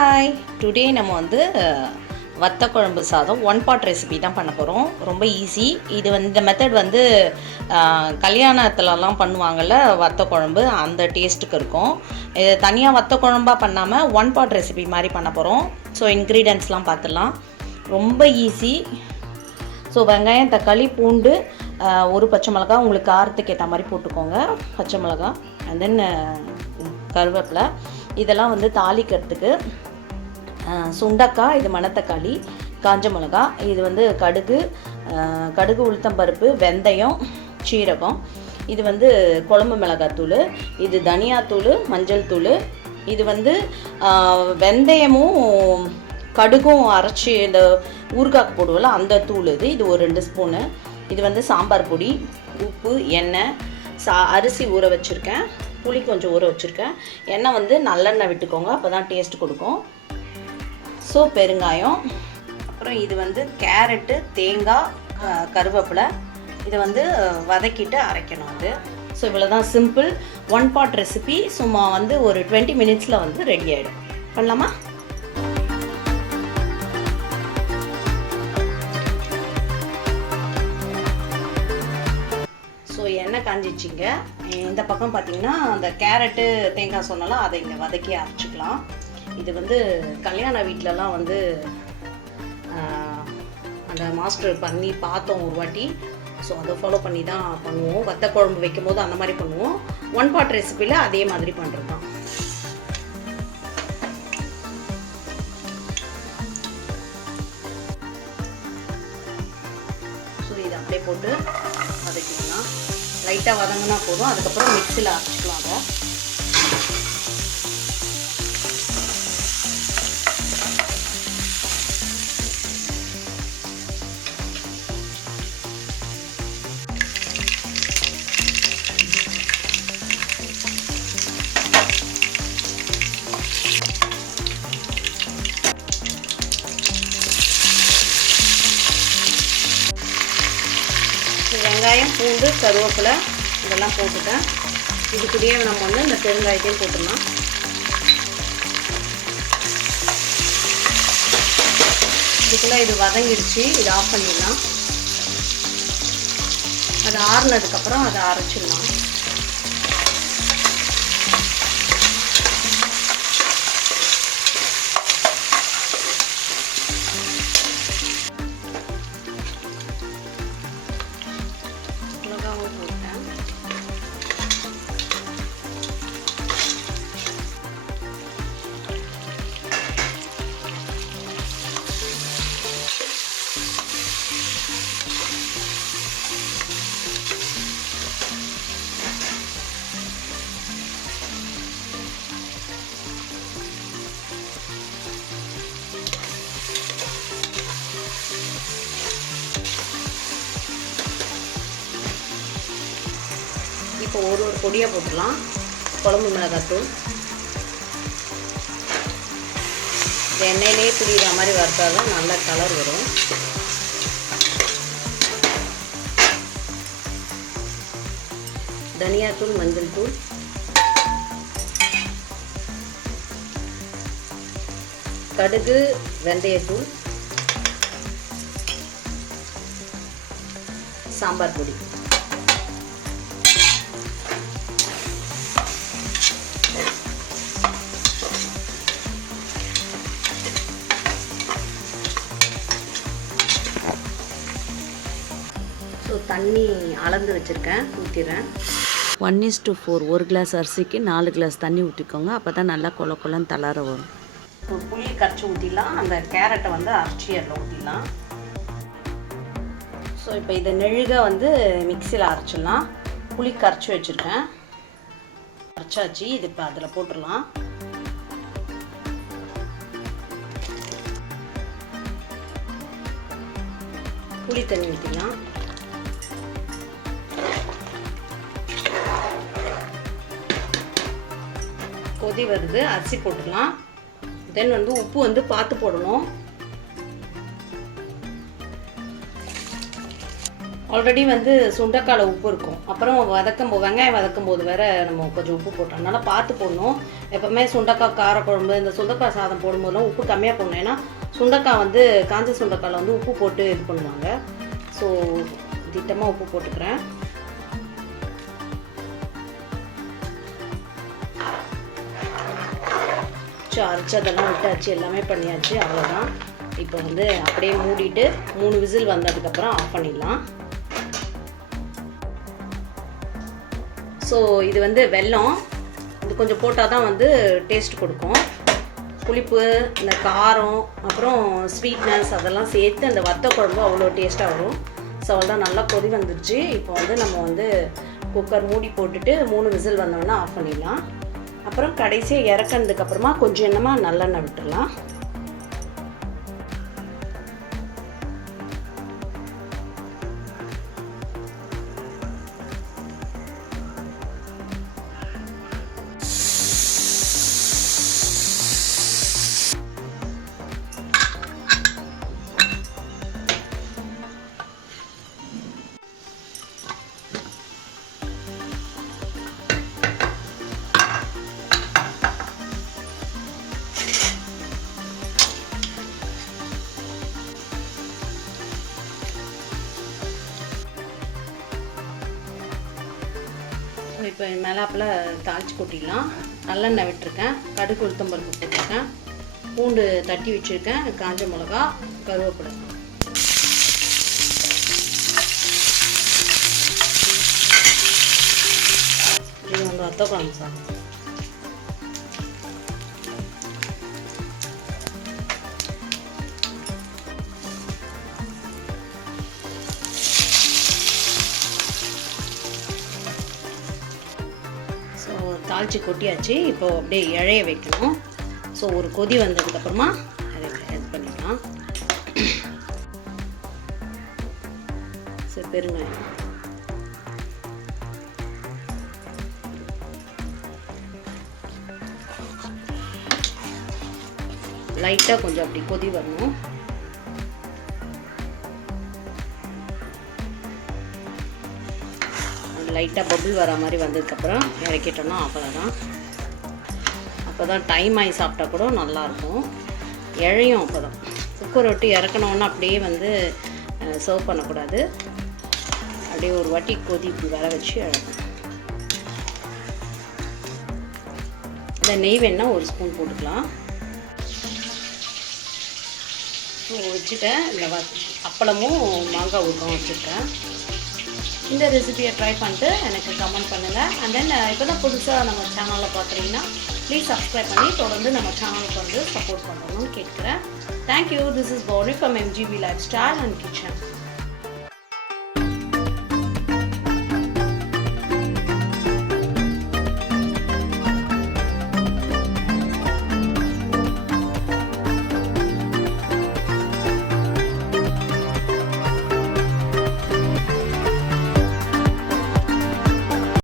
Hi, today நம்ம வந்து வத்த குழம்பு சாதம் ஒன் பாட் ரெசிபி தான் பண்ண போகிறோம். ரொம்ப ஈஸி. இது வந்து இந்த மெத்தட் வந்து கல்யாணத்துலலாம் பண்ணுவாங்கள்ல வத்த குழம்பு, அந்த டேஸ்ட்டுக்கு இருக்கும். இது தனியாக வத்த குழம்பாக பண்ணாமல் ஒன் பாட் ரெசிபி மாதிரி பண்ண போகிறோம். ஸோ இன்க்ரீடியன்ட்ஸ்லாம் பார்த்துடலாம். ரொம்ப ஈஸி. ஸோ வெங்காயம், தக்காளி, பூண்டு, ஒரு பச்சை மிளகா, உங்களுக்கு காரத்துக்கு ஏற்ற மாதிரி போட்டுக்கோங்க பச்சை மிளகா, அண்ட் தென் கருவேப்பிலை. இதெல்லாம் வந்து தாளிக்கிறதுக்கு சுண்டக்காய், இது மணத்தக்காளி, காஞ்ச மிளகா, இது வந்து கடுகு, உளுத்தம்பருப்பு, வெந்தயம், சீரகம், இது வந்து குழம்பு மிளகாத்தூள், இது தனியாத்தூள், மஞ்சள் தூள், இது வந்து வெந்தயமும் கடுகும் அரைச்சி இந்த ஊறுகாய்க்கு போடுவோம்ல அந்த தூள், இது ஒரு 2 ஸ்பூனு, இது வந்து சாம்பார் பொடி, உப்பு, எண்ணெய், அரிசி ஊற வச்சுருக்கேன், புளி கொஞ்சம் ஊற வச்சுருக்கேன், எண்ணெய் வந்து நல்லெண்ணெய் விட்டுக்கோங்க, அப்போ தான் டேஸ்ட் கொடுக்கும். ஸோ பெருங்காயம், அப்புறம் இது வந்து கேரட்டு, தேங்காய், கருவேப்பிலை, இதை வந்து வதக்கிட்டு அரைக்கணும் அது. ஸோ இவ்வளோ தான், சிம்பிள் ஒன் பாட் ரெசிபி. சும்மா வந்து ஒரு 20 மினிட்ஸில் வந்து ரெடி ஆகிடும். பண்ணலாமா? ஸோ எண்ணெய் காஞ்சிச்சிங்க. இந்த பக்கம் பார்த்திங்கன்னா அந்த கேரட்டு, தேங்காய் சொன்னாலும் அதை இங்கே வதக்கி அரைச்சிக்கலாம். இது வந்து கல்யாண வீட்டிலலாம் வந்து அந்த மாஸ்டர் பண்ணி பார்த்தோம் ஒரு வாட்டி. ஸோ அதை ஃபாலோ பண்ணி தான் பண்ணுவோம். வத்த குழம்பு வைக்கும் போது அந்த மாதிரி பண்ணுவோம். ஒன் பாட் ரெசிபியில் அதே மாதிரி பண்ணுறது தான். ஸோ இதை அப்படியே போட்டு வதக்கிக்கலாம். லைட்டாக வதங்கினா போதும். அதுக்கப்புறம் மிக்சியில் அரைச்சிக்கலாம் அதை. வெங்காயம், பூண்டு, கருவேப்பிலை இதெல்லாம் போட்டுட்டேன். இதுக்குள்ளேயே நம்ம வந்து இந்த பெருங்காயத்தையும் போட்டுடலாம். இதுக்குள்ளே இது வதங்கிடுச்சு. இது ஆஃப் பண்ணிடலாம். அது ஆறுனதுக்கப்புறம் அதை அரைச்சிடலாம். இப்போ ஒரு பொடியாக போட்டுடலாம். குழம்பு மிளகாத்தூள் எண்ணெயிலே புரியுற மாதிரி வறுத்தால் தான் நல்ல கலர் வரும். தனியாத்தூள், மஞ்சள் தூள், கடுகு, வெந்தயத்தூள், சாம்பார் பொடி. ஸோ தண்ணி அளந்து வச்சுருக்கேன், ஊற்றிடுறேன். 1:4. 1 கிளாஸ் அரிசிக்கு 4 கிளாஸ் தண்ணி ஊற்றிக்கோங்க. அப்போ தான் நல்லா கொலன்னு தளர வரும். ஒரு புளியை கரைச்சி ஊற்றிடலாம். அந்த கேரட்டை வந்து அரைச்சி அதில் ஊற்றிடலாம். ஸோ இப்போ இதை நெழுக வந்து மிக்சியில் அரைச்சிடலாம். புளி கரைச்சி வச்சுருக்கேன், அரைச்சாச்சு. இது இப்போ அதில் போட்டுடலாம். புளி தண்ணி ஊற்றிடலாம். கொதி வருது, அரிசி போட்டுடலாம். தென் வந்து உப்பு வந்து பார்த்து போடணும். ஆல்ரெடி வந்து சுண்டைக்கால உப்பு இருக்கும். அப்புறம் வெங்காயம் வதக்கும் போது வேற நம்ம கொஞ்சம் உப்பு போட்டோம். அதனால் பார்த்து போடணும். எப்போவுமே சுண்டைக்காய் காரக்குழம்பு இந்த சுண்டைக்காய் சாதம் போடும்போதெல்லாம் உப்பு கம்மியாக போடணும். ஏன்னா சுண்டைக்காய் வந்து காஞ்ச சுண்டைக்காயில் வந்து உப்பு போட்டு இது பண்ணுவாங்க. ஸோ திட்டமாக உப்பு போட்டுக்கிறேன். அரைச்சதெல்லாம் விட்டாச்சு, எல்லாமே பண்ணியாச்சு, அவ்வளோதான். இப்போ வந்து அப்படியே மூடிட்டு 3 விசில் வந்ததுக்கப்புறம் ஆஃப் பண்ணிடலாம். ஸோ இது வந்து வெல்லம், இது கொஞ்சம் போட்டால் தான் வந்து டேஸ்ட் கொடுக்கும். புளிப்பு, இந்த காரம், அப்புறம் ஸ்வீட்னஸ் அதெல்லாம் சேர்த்து அந்த வத்த குழம்பு அவ்வளோ டேஸ்ட்டாக வரும். ஸோ அவ்வளோதான், நல்லா கொதி வந்துருச்சு. இப்போ வந்து நம்ம வந்து குக்கர் மூடி போட்டுட்டு 3 விசில் வந்தோன்னா ஆஃப் பண்ணிடலாம். அப்புறம் கடைசியாக இறக்குனதுக்கப்புறமா கொஞ்சம் எண்ணமாக நல்லெண்ணெய் விட்டுடலாம். இப்போ மேலாப்பில் தாளிச்சு கொட்டிடலாம். நல்லெண்ணெய் விட்டுருக்கேன், கடுகு உளுத்தம்பருப்பு போட்டிருக்கேன், பூண்டு தட்டி வச்சுருக்கேன், காஞ்ச மிளகா, கருவேப்பிலை. இது வந்து வத்த குழம்பு சாதம். தாளித்து கொட்டியாச்சு. இப்போ அப்படியே இழைய வைக்கணும். ஸோ ஒரு கொதி வந்ததுக்கப்புறமா அதை இது பண்ணிக்கலாம். சரி, பெருங்காயம், லைட்டாக கொஞ்சம் அப்படி கொதி வரணும். லைட்டாக பபுள் வர மாதிரி வந்ததுக்கப்புறம் இறக்கிட்டோன்னா அவ்வளோதான். அப்போ தான் டைம் ஆகி சாப்பிட்டா கூட நல்லாயிருக்கும். இழையும் அப்போ தான். குக்கர் விட்டு இறக்கணுன்னா அப்படியே வந்து சர்வ் பண்ணக்கூடாது. அப்படியே ஒரு வாட்டி கொதி வர வச்சு இழக்கணும். இந்த நெய் வேணால் ஒரு ஸ்பூன் போட்டுக்கலாம். வச்சுட்டேன். இந்த அப்பளமும் மாங்காய் ஊறுகாயும் வச்சுருக்கேன். இந்த ரெசிபியை ட்ரை பண்ணிட்டு எனக்கு கமெண்ட் பண்ணுங்கள். அண்ட் தென் இப்போ தான் புதுசாக நம்ம சேனலில் பார்க்குறீங்கன்னா ப்ளீஸ் சப்ஸ்கிரைப் பண்ணி தொடர்ந்து நம்ம சேனலுக்கு வந்து சப்போர்ட் பண்ணணும்னு கேட்குறேன். Thank you. This is Pauni from MGB lifestyle and kitchen.